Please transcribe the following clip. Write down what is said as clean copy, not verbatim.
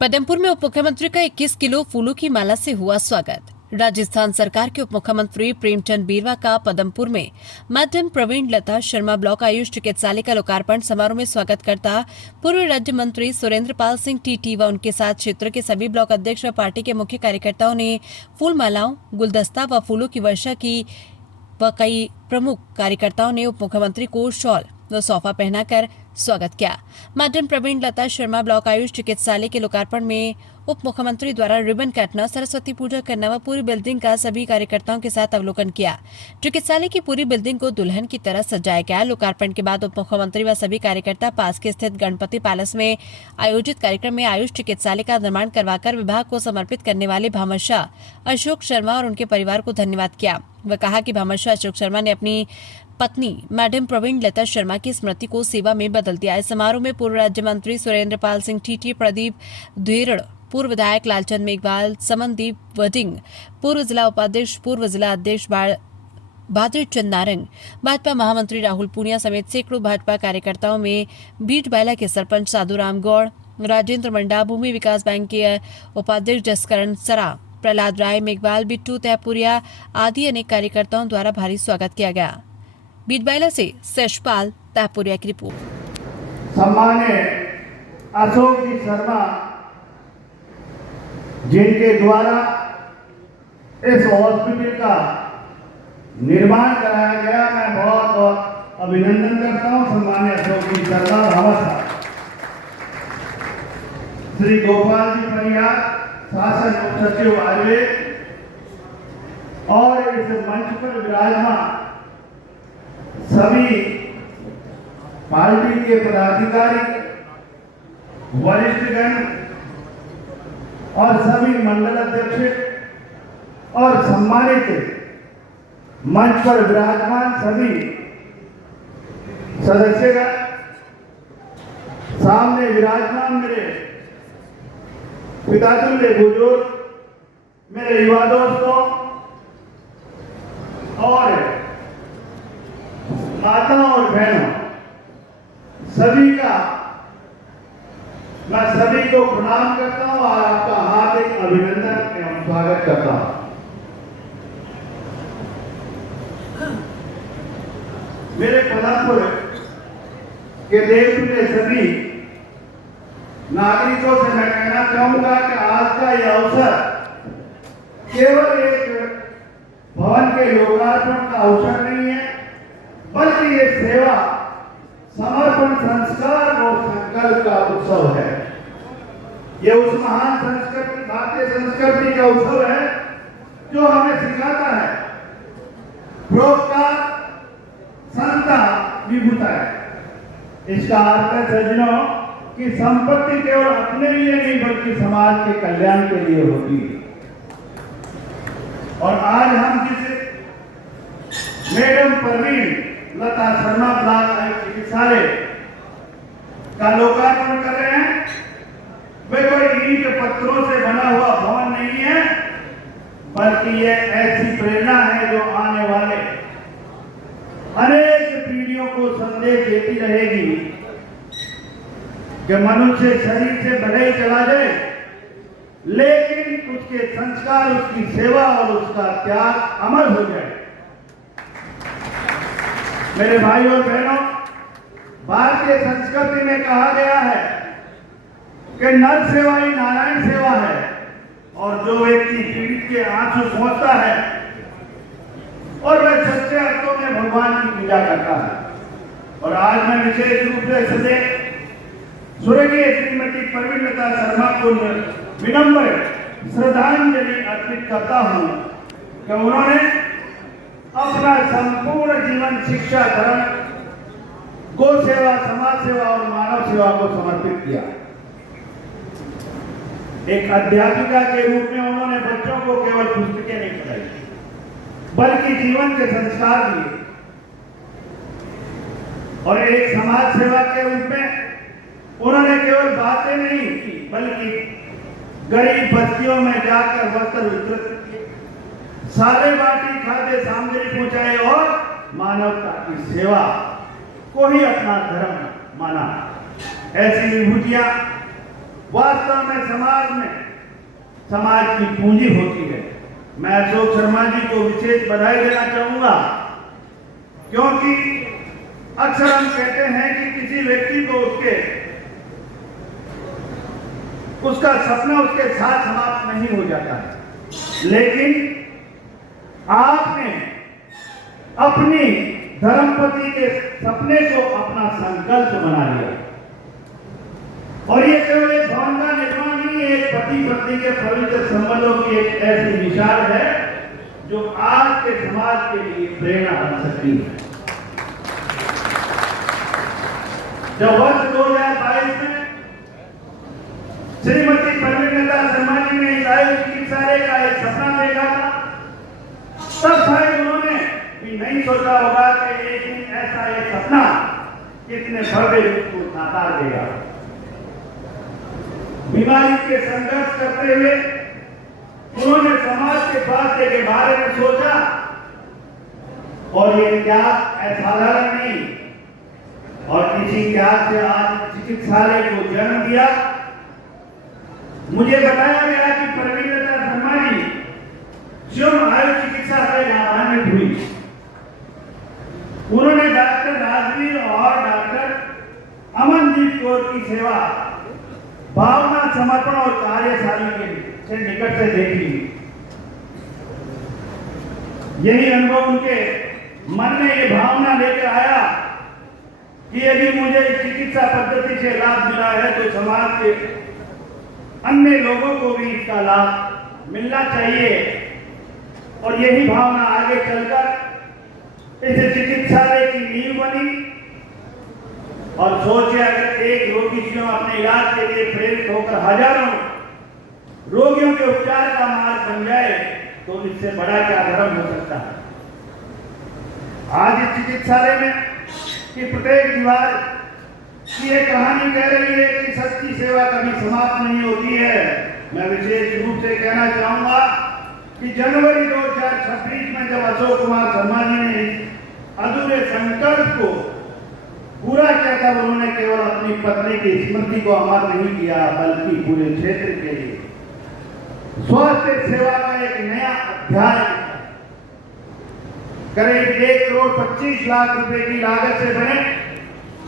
पदमपुर में उप मुख्यमंत्री का 21 किलो फूलों की माला से हुआ स्वागत। राजस्थान सरकार के उप मुख्यमंत्री प्रेमचंद बीरवा का पदमपुर में मैडम प्रवीण लता शर्मा ब्लॉक आयुष चिकित्सालय का लोकार्पण समारोह में स्वागत करता पूर्व राज्य मंत्री सुरेंद्र पाल सिंह टीटी व उनके साथ क्षेत्र के सभी ब्लॉक अध्यक्ष व पार्टी के मुख्य कार्यकर्ताओं ने फूल मालाओं, गुलदस्ता व फूलों की वर्षा की व कई प्रमुख कार्यकर्ताओं ने उप मुख्यमंत्री को शॉल व सोफा पहनाकर स्वागत किया। मैडम प्रवीण लता शर्मा ब्लॉक आयुष चिकित्सालय के लोकार्पण में उप मुख्यमंत्री द्वारा रिबन काटना, सरस्वती पूजा करना व पूरी बिल्डिंग का सभी कार्यकर्ताओं के साथ अवलोकन किया। चिकित्सालय की पूरी बिल्डिंग को दुल्हन की तरह सजाया गया। लोकार्पण के बाद उप मुख्यमंत्री व सभी कार्यकर्ता पास के स्थित गणपति पैलेस में आयोजित कार्यक्रम में आयुष चिकित्सालय का निर्माण करवाकर विभाग को समर्पित करने वाले भामाशाह अशोक शर्मा और उनके परिवार को धन्यवाद किया। वह कहा कि भामाशाह अशोक शर्मा ने अपनी पत्नी मैडम प्रवीण लता शर्मा की स्मृति को सेवा में बदल दिया। इस समारोह में पूर्व राज्य मंत्री सुरेंद्र पाल सिंह टीटी, प्रदीप धुरेड़, पूर्व विधायक लालचंद मेघवाल, समनदीप वडिंग, पूर्व जिला उपाध्यक्ष, पूर्व जिला अध्यक्ष बहादुर चंद नारंग, भाजपा महामंत्री राहुल पूनिया समेत सैकड़ों भाजपा कार्यकर्ताओं में बीट बायला के सरपंच साधुराम गौड़, राजेंद्र मंडा, भूमि विकास बैंक के उपाध्यक्ष जसकरण सरा, प्रहलाद राय, मेघवाल, बिट्टू तहपुरिया आदि अनेक कार्यकर्ताओं द्वारा भारी स्वागत किया गया। बीटबाइला से सशपाल तहपुरिया की रिपोर्ट। सम्मान्य अशोक जी शर्मा जिनके द्वारा इस हॉस्पिटल का निर्माण कराया गया, मैं बहुत बहुत अभिनंदन करता हूं। सम्मान्य अशोक जी शर्मा भामाशाह, श्री गोपाल जी परिहार, शासन मुख्य सचिव आयुर्वेद और इस मंच पर विराजमान सभी पार्टी के पदाधिकारी, वरिष्ठगण और सभी मंडल अध्यक्ष और सम्मानित मंच पर विराजमान सभी सदस्यगण, सामने विराजमान मेरे पितातुल्य बुजुर्ग, मेरे युवा दोस्तों और माता और बहनों, सभी का मैं सभी को प्रणाम करता हूं और आपका हार्दिक अभिनंदन एवं स्वागत करता हूं। मेरे पदमपुर के देश के सभी नागरिकों से मैं कहना चाहूंगा कि आज का यह अवसर केवल एक भवन के लोकार्पण का अवसर नहीं है, बल्कि ये सेवा, समर्पण, संस्कार और संकल्प का उत्सव है। ये उस महान संस्कृति, भारतीय संस्कृति का उत्सव है जो हमें सिखाता है परोपकार, संता, विभूता है। इसका अर्थ है सज्जनों कि संपत्ति केवल अपने लिए नहीं बल्कि समाज के कल्याण के लिए होती है। और आज हम जिस मैडम प्रवीण लता शर्मा ब्लॉक आयुष चिकित्सालय का लोकार्पण कर रहे हैं, वे कोई ईंट पत्थरों से बना हुआ भवन नहीं है, बल्कि यह ऐसी प्रेरणा है जो आने वाले अनेक पीढ़ियों को संदेश देती रहेगी कि मनुष्य शरीर से भले ही चला जाए, लेकिन उसके संस्कार, उसकी सेवा और उसका त्याग अमर हो जाए। मेरे भाई और बहनों, भारतीय संस्कृति में कहा गया है कि नर सेवा ही नारायण सेवा है, और जो व्यक्ति पीड़ित के आंसू पहुंचता है और वह सच्चे अर्थों में भगवान की पूजा करता है। और आज मैं विशेष रूप से सदैव स्वर्गीय श्रीमती प्रवीण लता शर्मा को विनम्र श्रद्धांजलि अर्पित करता हूं कि उन्होंने अपना संपूर्ण जीवन शिक्षा, धर्म, गौ सेवा, समाज सेवा और मानव सेवा को समर्पित किया। एक अध्यापिका के रूप में उन्होंने बच्चों को केवल पुस्तकें नहीं पढ़ाई, बल्कि जीवन के संस्कार दिए। और एक समाज सेवा के रूप में उन्होंने केवल बातें नहीं की, बल्कि गरीब बस्तियों में जाकर वस्त्र वितरित किए, सारे बाटी खाद्य सामग्री पहुंचाए और मानवता की सेवा को ही अपना धर्म माना। ऐसी विभूतियां वास्तव में समाज की पूंजी होती है। मैं अशोक शर्मा जी को विशेष बधाई देना चाहूंगा, क्योंकि अक्सर हम कहते हैं कि किसी व्यक्ति को उसका सपना उसके साथ समाप्त नहीं हो जाता है, लेकिन आपने अपनी धर्मपति के सपने को अपना संकल्प बना लिया, और ये केवल एक भवन का निर्माण नहीं है, एक पति पत्नी के पवित्र संबंधों की एक ऐसी मिसाल है जो आज के समाज के लिए प्रेरणा बन सकती है। जब वर्ष 2022 में श्रीमती प्रवीणलता शर्मा जी ने इस आयुष चिकित्सालय का एक सपना देखा था, तब शायद उन्होंने भी नहीं सोचा होगा कि एक दिन ऐसा एक सपना कितने भव्य रूप को साकार देगा। बीमारी के संघर्ष करते हुए उन्होंने समाज के स्वास्थ्य के बारे में सोचा, और ये त्याग असाधारण नहीं, और किसी त्याग से आज चिकित्सालय को जन्म दिया। मुझे बताया गया कि प्रवीणलता शर्मा जी शिवम आयुष चिकित्सालय लाभान्वित हुई। उन्होंने डॉक्टर राजवीर और डॉक्टर अमनदीप कौर की सेवा, भावना, समर्पण और कार्यशाली से निकट से देखी। यही अनुभव उनके मन में ये भावना लेकर आया कि यदि मुझे इस चिकित्सा पद्धति से लाभ मिला है तो समाज के अन्य लोगों को भी इसका लाभ मिलना चाहिए। और यही भावना आगे चलकर इस चिकित्सालय की नींव बनी। और सोचे, अगर एक रोगी स्वयं अपने इलाज के लिए प्रेरित होकर हजारों रोगियों के उपचार का मार्ग बन जाए तो इससे बड़ा क्या धर्म हो सकता है। आज इस चिकित्सालय में की प्रत्येक दीवार की एक कहानी कह रही है कि सच्ची सेवा कभी समाप्त नहीं होती है। मैं विशेष रूप से कहना चाहूंगा कि जनवरी 2026 में जब अशोक कुमार शर्मा जी ने अधूरे संकल्प को पूरा किया, तब उन्होंने केवल अपनी पत्नी की स्मृति को अमर नहीं किया, बल्कि पूरे क्षेत्र के लिए स्वास्थ्य सेवा का एक नया अध्याय करीब 1 करोड़ 25 लाख रुपए की लागत से बने